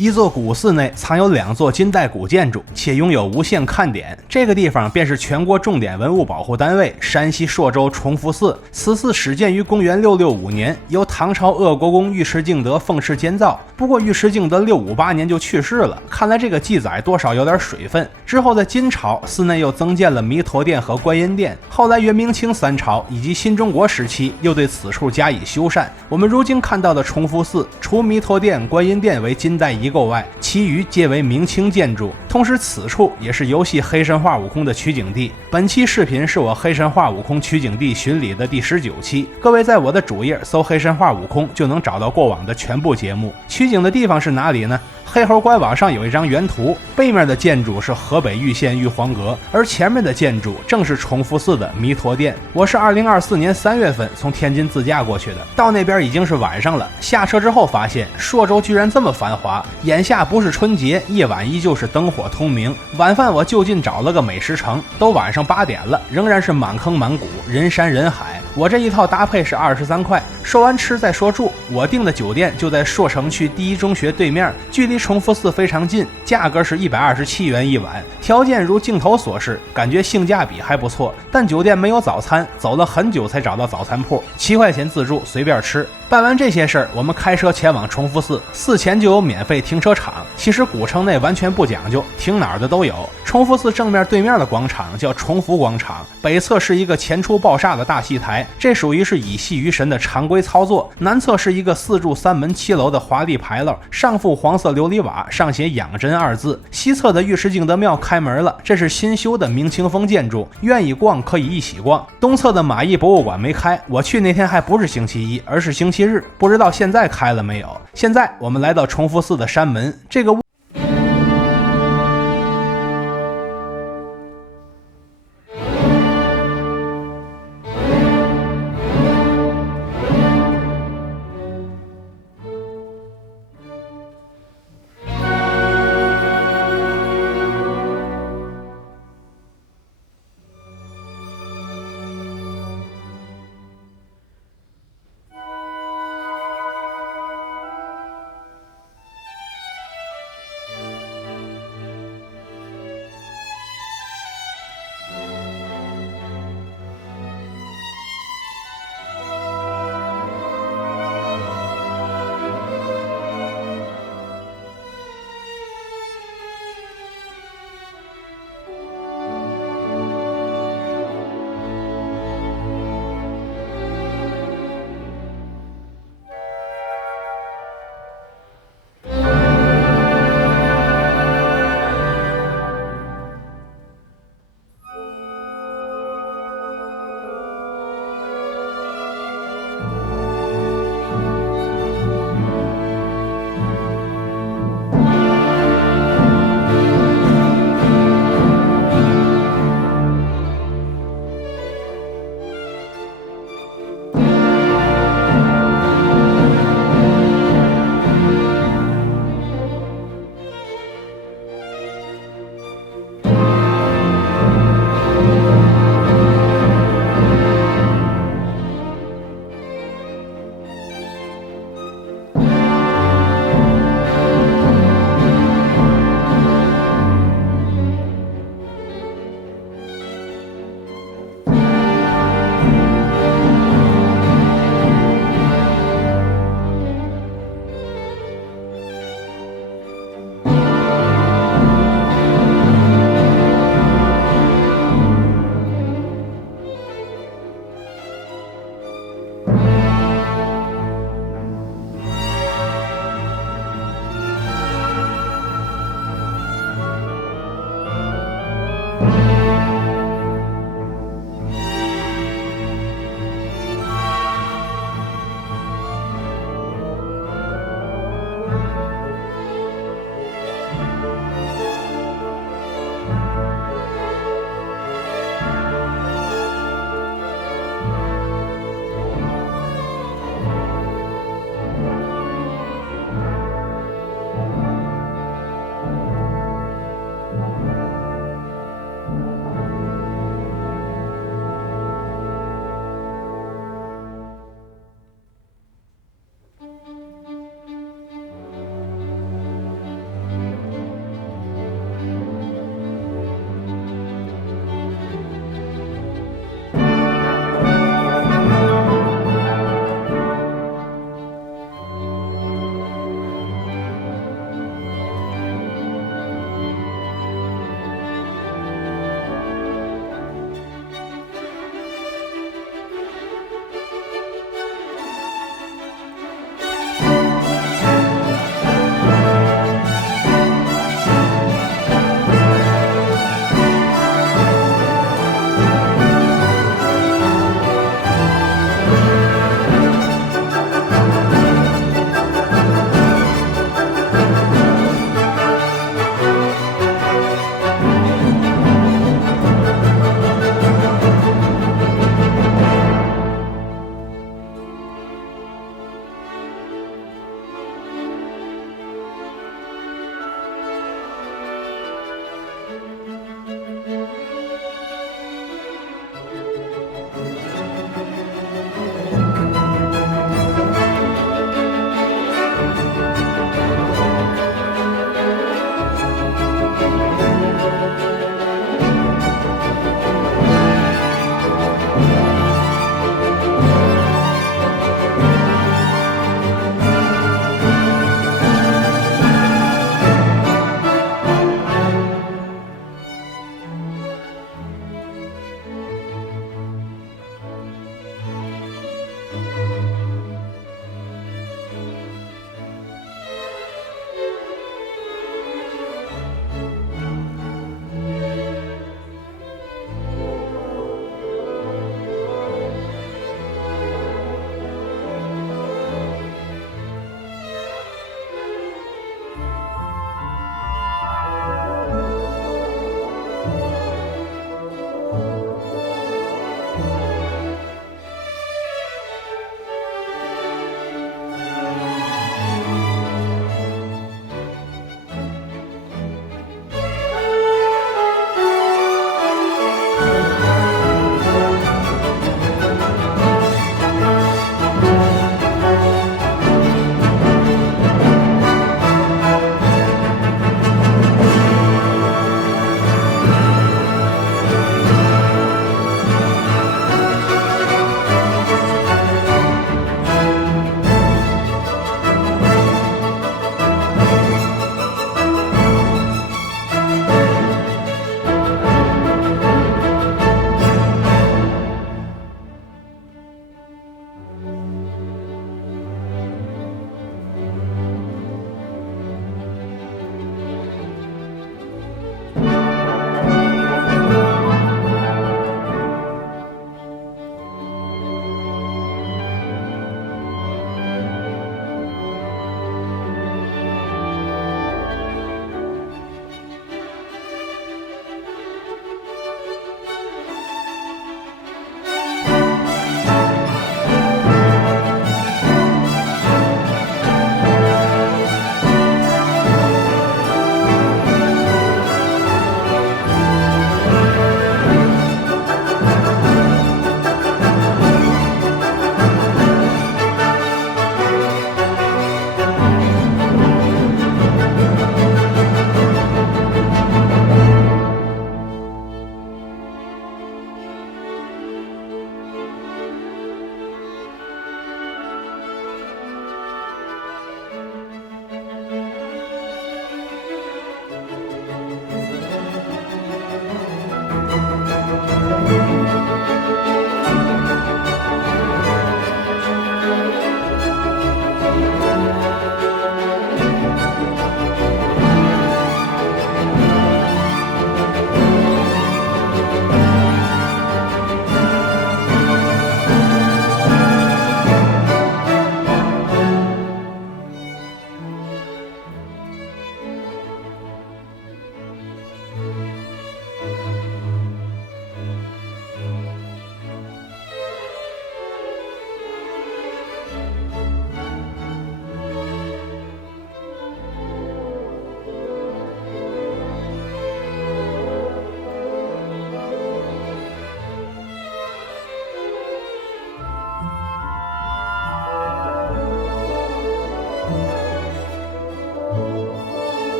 一座古寺内藏有2座近代古建筑，且拥有无限看点。这个地方便是全国重点文物保护单位山西朔州崇福寺。此寺始建于公元665年，由唐朝鄂国公尉迟敬德奉敕建造。不过尉迟敬德658年就去世了，看来这个记载多少有点水分。之后在金朝，寺内又增建了弥陀殿和观音殿。后来元明清3朝以及新中国时期，又对此处加以修缮。我们如今看到的崇福寺，除弥陀殿、观音殿为近代遗构外，其余皆为明清建筑。同时此处也是游戏黑神话悟空的取景地。本期视频是我黑神话悟空取景地巡礼的第19期，各位在我的主页搜黑神话悟空就能找到过往的全部节目。取景的地方是哪里呢？黑猴官网上有一张原图，背面的建筑是河北玉县玉皇阁，而前面的建筑正是崇福寺的弥陀殿。我是2024年3月份从天津自驾过去的，到那边已经是晚上了。下车之后发现朔州居然这么繁华，眼下不是春节，夜晚依旧是灯火通明。晚饭我就近找了个美食城，都晚上8点了，仍然是满坑满谷，人山人海。我这一套搭配是23块，说完吃再说住。我订的酒店就在朔城区第一中学对面，距离崇福寺非常近，价格是127元一晚，条件如镜头所示，感觉性价比还不错。但酒店没有早餐，走了很久才找到早餐铺，7块钱自助，随便吃。办完这些事儿，我们开车前往崇福寺，寺前就有免费停车场。其实古城内完全不讲究，停哪儿的都有。崇福寺正面对面的广场叫崇福广场，北侧是一个前出爆煞的大戏台，这属于是以戏于神的常规操作。南侧是一个4柱3门7楼的华丽牌楼，上覆黄色琉璃瓦，上写养真2字。西侧的尉迟敬德庙开门了，这是新修的明清风建筑，愿意逛可以一起逛。东侧的马邑博物馆没开，我去那天还不是星期一，而是星期日，不知道现在开了没有。现在我们来到崇福寺的山门，这个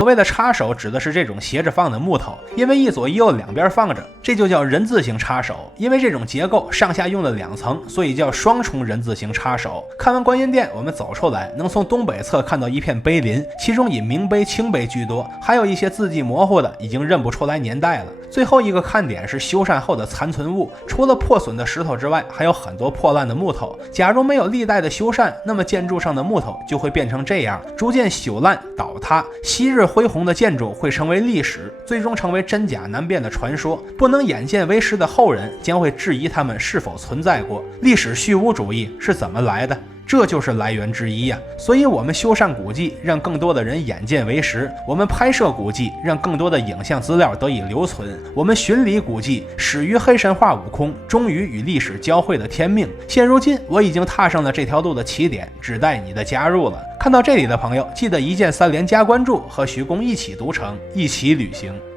所谓的插手指的是这种斜着放的木头，因为一左一右两边放着，这就叫人字形插手。因为这种结构上下用了2层，所以叫双重人字形插手。看完观音殿，我们走出来，能从东北侧看到一片碑林，其中以明碑、清碑居多，还有一些字迹模糊的，已经认不出来年代了。最后一个看点是修缮后的残存物，除了破损的石头之外，还有很多破烂的木头。假如没有历代的修缮，那么建筑上的木头就会变成这样，逐渐朽烂倒塌。昔日恢宏的建筑会成为历史，最终成为真假难辨的传说。不能眼见为实的后人将会质疑他们是否存在过。历史虚无主义是怎么来的？这就是来源之一呀。所以我们修缮古迹，让更多的人眼见为实；我们拍摄古迹，让更多的影像资料得以留存；我们巡礼古迹，始于黑神话悟空，终于与历史交汇的天命。现如今，我已经踏上了这条路的起点，只待你的加入了。看到这里的朋友，记得一键3连加关注，和徐工一起读城，一起旅行。